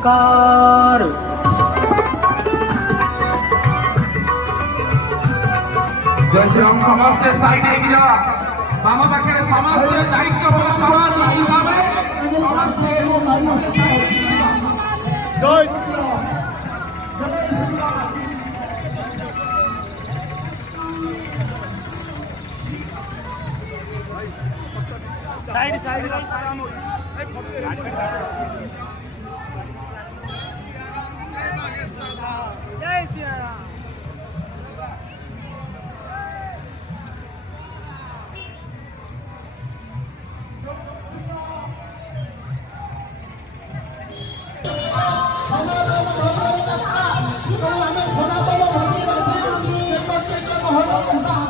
ओंकार। जय श्री राम। समस्ते साइड हो जा बाबा पाखे समस्ते दायित्व समान हिसाब जय श्री राम। साइड साइड जय श्री राम। सनातन